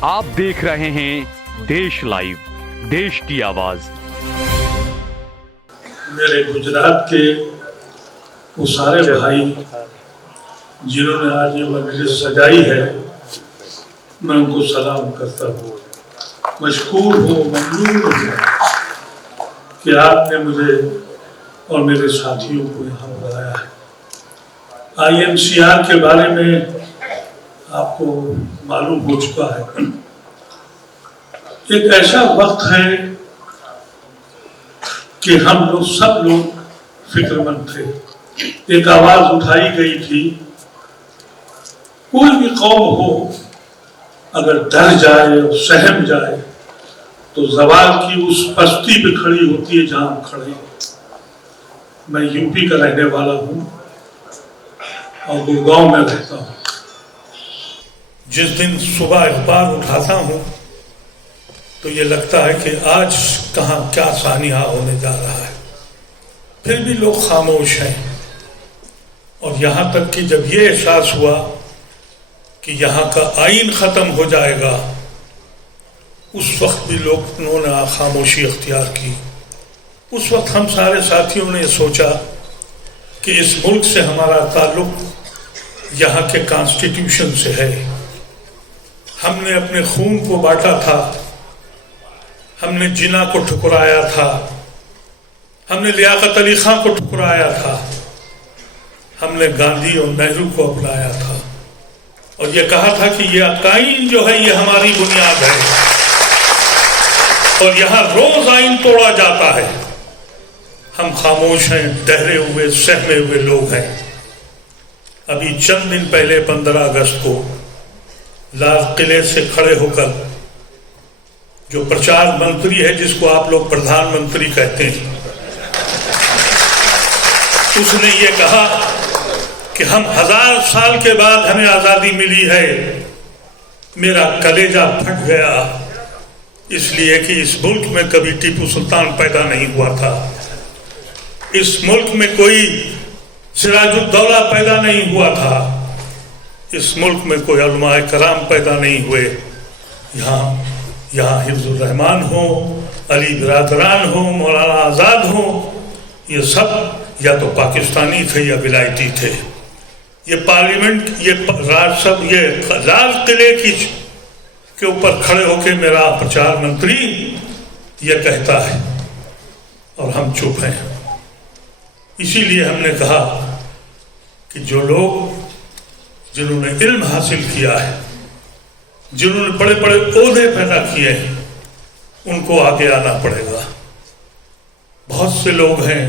آپ دیکھ رہے ہیں دیش لائیو، دیش کی آواز۔ میرے گجرات کے وہ سارے بھائی جنہوں نے آج یہ مجلس سجائی ہے، میں ان کو سلام کرتا ہوں، مشکور ہوں، ممنون ہوں کہ آپ نے مجھے اور میرے ساتھیوں کو یہاں بلایا ہے۔ INCR کے بارے میں آپ کو معلوم ہو چکا ہے، ایک ایسا وقت ہے کہ ہم لوگ سب لوگ فکر مند تھے۔ ایک آواز اٹھائی گئی تھی، کوئی بھی قوم ہو اگر ڈر جائے اور سہم جائے تو زوال کی اس پستی پہ کھڑی ہوتی ہے جہاں ہم کھڑے ہیں۔ میں UP کا رہنے والا ہوں اور گڑگاؤں میں رہتا ہوں۔ جس دن صبح اخبار اٹھاتا ہوں تو یہ لگتا ہے کہ آج کہاں کیا سانحہ ہونے جا رہا ہے، پھر بھی لوگ خاموش ہیں۔ اور یہاں تک کہ جب یہ احساس ہوا کہ یہاں کا آئین ختم ہو جائے گا، اس وقت بھی لوگوں نے خاموشی اختیار کی۔ اس وقت ہم سارے ساتھیوں نے سوچا کہ اس ملک سے ہمارا تعلق یہاں کے کانسٹیٹیوشن سے ہے۔ ہم نے اپنے خون کو بانٹا تھا، ہم نے جناح کو ٹھکرایا تھا، ہم نے لیاقت علی خان کو ٹھکرایا تھا، ہم نے گاندھی اور نہرو کو اپنایا تھا، اور یہ کہا تھا کہ یہ آئین جو ہے یہ ہماری بنیاد ہے، اور یہاں روز آئین توڑا جاتا ہے۔ ہم خاموش ہیں، ڈہرے ہوئے سہمے ہوئے لوگ ہیں۔ ابھی چند دن پہلے 15 اگست کو لال قلعے سے کھڑے ہو کر جو پرچار منتری ہے، جس کو آپ لوگ پردھان منتری کہتے ہیں، اس نے یہ کہا کہ ہم 1000 سال کے بعد ہمیں آزادی ملی ہے۔ میرا کلیجہ پھٹ گیا، اس لیے کہ اس ملک میں کبھی ٹیپو سلطان پیدا نہیں ہوا تھا، اس ملک میں کوئی سراج الدولہ پیدا نہیں ہوا تھا، اس ملک میں کوئی علماء کرام پیدا نہیں ہوئے۔ یہاں حفظ الرحمان ہو، علی برادران ہو، مولانا آزاد ہو، یہ سب یا تو پاکستانی تھے یا ولایتی تھے۔ یہ پارلیمنٹ، یہ راج سب، یہ لال قلعے کے اوپر کھڑے ہو کے میرا پرچار منتری یہ کہتا ہے اور ہم چپ ہیں۔ اسی لیے ہم نے کہا کہ جو لوگ جنہوں نے علم حاصل کیا ہے، جنہوں نے بڑے بڑے عہدے پیدا کیے ہیں، ان کو آگے آنا پڑے گا۔ بہت سے لوگ ہیں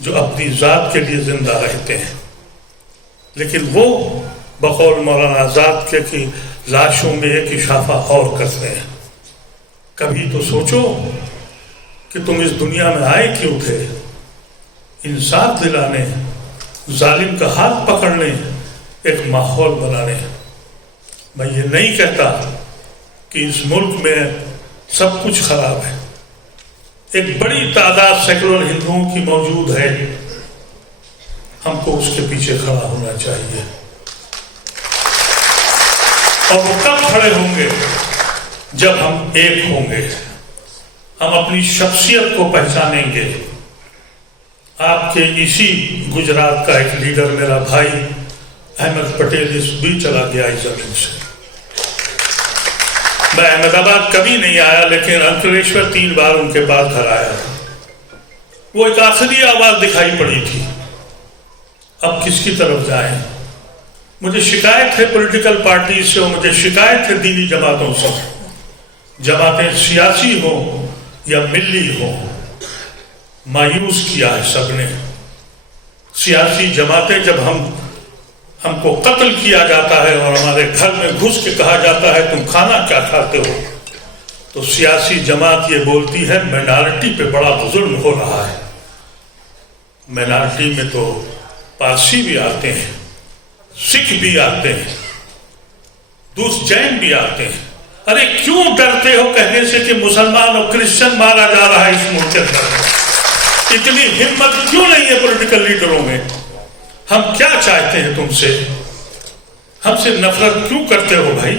جو اپنی ذات کے لیے زندہ رہتے ہیں، لیکن وہ بقول مولانا آزاد کے کہ لاشوں میں ایک اشافہ اور کرتے ہیں۔ کبھی تو سوچو کہ تم اس دنیا میں آئے کیوں تھے؟ انصاف دلانے، ظالم کا ہاتھ پکڑنے، ایک ماحول بنانے۔ میں یہ نہیں کہتا کہ اس ملک میں سب کچھ خراب ہے، ایک بڑی تعداد سیکولر ہندوؤں کی موجود ہے، ہم کو اس کے پیچھے کھڑا ہونا چاہیے۔ اور وہ کب کھڑے ہوں گے؟ جب ہم ایک ہوں گے، ہم اپنی شخصیت کو پہچانیں گے۔ آپ کے اسی گجرات کا ایک لیڈر میرا بھائی احمد پٹیل اس بھی چلا گیا اس زمین سے۔ میں احمد آباد کبھی نہیں آیا، لیکن انکلیشور 3 بار ان کے پاس گھر آیا تھا۔ وہ ایک آخری آواز دکھائی پڑی تھی، اب کس کی طرف جائیں؟ مجھے شکایت ہے پولیٹیکل پارٹی سے، اور مجھے شکایت ہے دینی جماعتوں سے، جماعتیں سیاسی ہوں یا ملی ہوں، مایوس کیا ہے سب نے۔ سیاسی جماعتیں جب ہم کو قتل کیا جاتا ہے اور ہمارے گھر میں گھس کے کہا جاتا ہے تم کھانا کیا کھاتے ہو، تو سیاسی جماعت یہ بولتی ہے مائنارٹی پہ بڑا ظلم ہو رہا ہے۔ مائنارٹی میں تو پارسی بھی آتے ہیں، سکھ بھی آتے ہیں، جین بھی آتے ہیں۔ ارے کیوں ڈرتے ہو کہنے سے کہ مسلمان اور کرسچن مارا جا رہا ہے اس ملک کے اندر؟ اتنی ہمت کیوں نہیں ہے پولیٹیکل لیڈروں میں؟ ہم کیا چاہتے ہیں تم سے؟ ہم سے نفرت کیوں کرتے ہو بھائی؟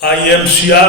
IMCR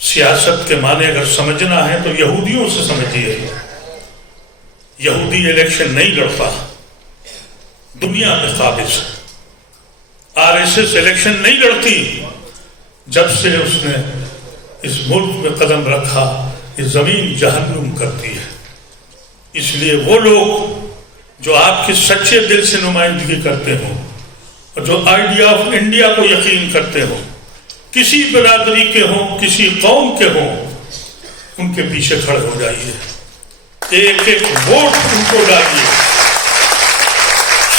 سیاست کے معنی اگر سمجھنا ہے تو یہودیوں سے سمجھیے. یہودی الیکشن نہیں لڑتا دنیا میں قابض. RSS الیکشن نہیں لڑتی. جب سے اس نے اس ملک میں قدم رکھا یہ زمین جہنم کرتی ہے. اس لیے وہ لوگ جو آپ کے سچے دل سے نمائندگی کرتے ہوں اور جو آئیڈیا آف انڈیا کو یقین کرتے ہوں, کسی برادری کے ہوں, کسی قوم کے ہوں, ان کے پیچھے کھڑے ہو جائیے. ایک ایک ووٹ ان کو ڈالیے.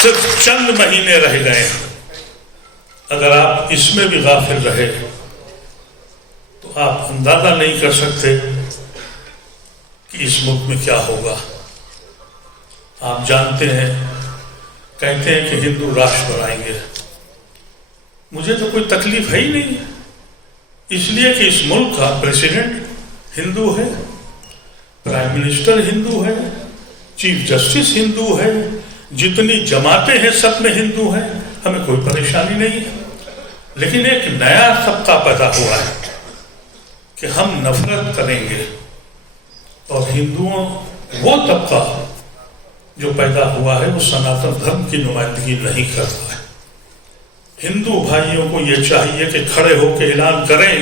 صرف چند مہینے رہ گئے ہیں. اگر آپ اس میں بھی غافل رہے تو آپ اندازہ نہیں کر سکتے کہ اس ملک میں کیا ہوگا. آپ جانتے ہیں, کہتے ہیں کہ ہندو راشٹر بنائیں گے. مجھے تو کوئی تکلیف ہے ہی نہیں, اس لیے کہ اس ملک کا پریزیڈنٹ ہندو ہے, پرائم منسٹر ہندو ہے, چیف جسٹس ہندو ہے, جتنی جماعتیں ہیں سب میں ہندو ہیں. ہمیں کوئی پریشانی نہیں ہے. لیکن ایک نیا طبقہ پیدا ہوا ہے کہ ہم نفرت کریں گے, اور ہندوؤں وہ طبقہ جو پیدا ہوا ہے وہ سناتن دھرم کی نمائندگی نہیں کرتا ہے. ہندو بھائیوں کو یہ چاہیے کہ کھڑے ہو کے اعلان کریں,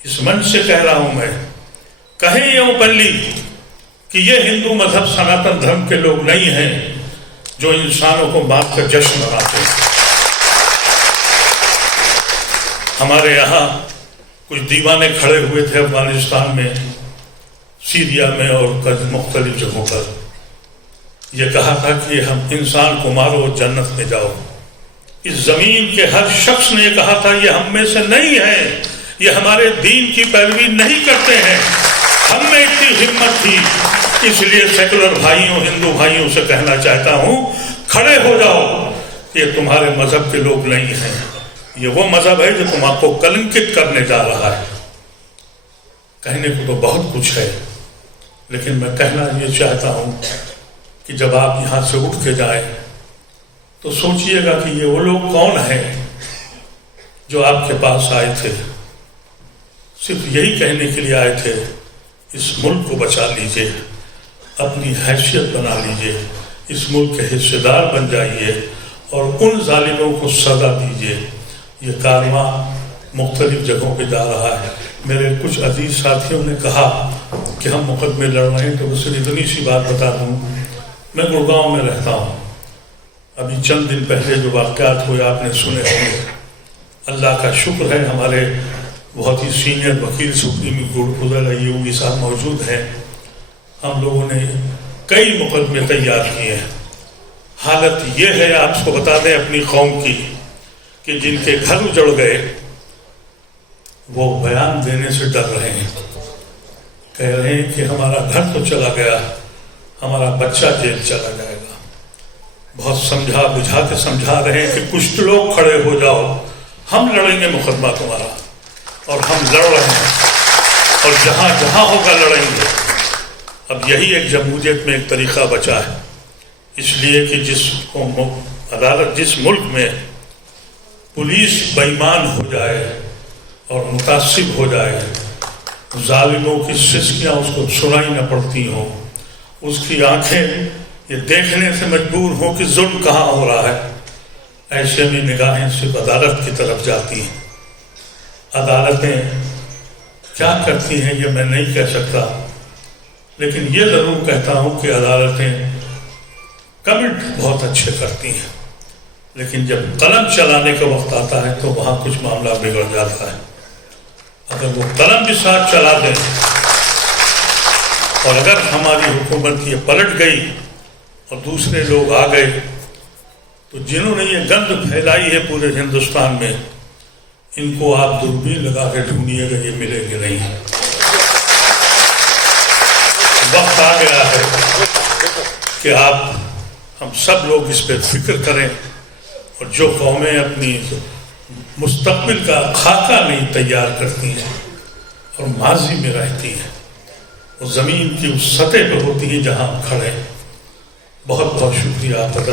اس منچ سے کہہ رہا ہوں میں, کہیں یہ اوپنلی کہ یہ ہندو مذہب سناتن دھرم کے لوگ نہیں ہیں جو انسانوں کو مار کر جشن مناتے ہیں. ہمارے یہاں کچھ دیوانے کھڑے ہوئے تھے افغانستان میں, سیریا میں اور مختلف جگہوں پر. یہ کہا تھا کہ ہم انسان کو مارو اور جنت میں جاؤ. اس زمین کے ہر شخص نے یہ کہا تھا یہ ہم میں سے نہیں ہے, یہ ہمارے دین کی پیروی نہیں کرتے ہیں. ہم میں اتنی ہمت تھی. اس لیے سیکولر بھائیوں, ہندو بھائیوں سے کہنا چاہتا ہوں, کھڑے ہو جاؤ. یہ تمہارے مذہب کے لوگ نہیں ہیں, یہ وہ مذہب ہے جو تم آپ کو کلنکت کرنے جا رہا ہے. کہنے کو تو بہت کچھ ہے, لیکن میں کہنا یہ چاہتا ہوں کہ جب آپ یہاں سے اٹھ کے جائیں تو سوچئے گا کہ یہ وہ لوگ کون ہیں جو آپ کے پاس آئے تھے, صرف یہی کہنے کے لیے آئے تھے اس ملک کو بچا لیجئے, اپنی حیثیت بنا لیجئے, اس ملک کے حصے دار بن جائیے اور ان ظالموں کو سزا دیجئے. یہ کارواں مختلف جگہوں پہ جا رہا ہے. میرے کچھ عزیز ساتھیوں نے کہا کہ ہم مقدمے لڑ رہے ہیں, تو مجھ سے اتنی سی بات بتا دوں, میں گڑگاؤں میں رہتا ہوں. ابھی چند دن پہلے جو واقعات ہوئے آپ نے سنے ہوں گے. اللہ کا شکر ہے ہمارے بہت ہی سینئر وکیل سپریم کورٹ فضل ایوبی صاحب موجود ہیں. ہم لوگوں نے کئی مقدمے تیار کیے ہیں. حالت یہ ہے, آپ کو بتا دیں اپنی قوم کی, کہ جن کے گھر اجڑ گئے وہ بیان دینے سے ڈر رہے ہیں. کہہ رہے ہیں کہ ہمارا گھر تو چلا گیا, ہمارا بچہ جیل چلا جائے گا. بہت سمجھا بجھا کے سمجھا رہے ہیں کہ کچھ لوگ کھڑے ہو جاؤ, ہم لڑیں گے مقدمہ تمہارا, اور ہم لڑ رہے ہیں, اور جہاں جہاں ہوگا لڑیں گے. اب یہی ایک جمہوریت میں ایک طریقہ بچا ہے, اس لیے کہ جس ملک میں پولیس بے ایمان ہو جائے اور متعصب ہو جائے, ظالموں کی سسکیاں اس کو سنائی نہ پڑتی ہوں, اس کی آنکھیں یہ دیکھنے سے مجبور ہوں کہ ظلم کہاں ہو رہا ہے, ایسے میں نگاہیں صرف عدالت کی طرف جاتی ہیں. عدالتیں کیا کرتی ہیں یہ میں نہیں کہہ سکتا, لیکن یہ ضرور کہتا ہوں کہ عدالتیں کمنٹ بہت اچھے کرتی ہیں, لیکن جب قلم چلانے کا وقت آتا ہے تو وہاں کچھ معاملہ بگڑ جاتا ہے. اگر وہ قلم بھی ساتھ چلا دیں اور اگر ہماری حکومت یہ پلٹ گئی اور دوسرے لوگ آ گئے, تو جنہوں نے یہ گند پھیلائی ہے پورے ہندوستان میں, ان کو آپ دوربین لگا کے ڈھونڈیے گا, یہ ملیں گے نہیں. وقت آ گیا ہے کہ ہم سب لوگ اس پہ فکر کریں, اور جو قومیں اپنی مستقبل کا خاکہ نہیں تیار کرتی ہیں اور ماضی میں رہتی ہیں, وہ زمین کی اس سطح پہ ہوتی ہیں جہاں ہم کھڑے ہیں. بہت بہت شکریہ آپ کا.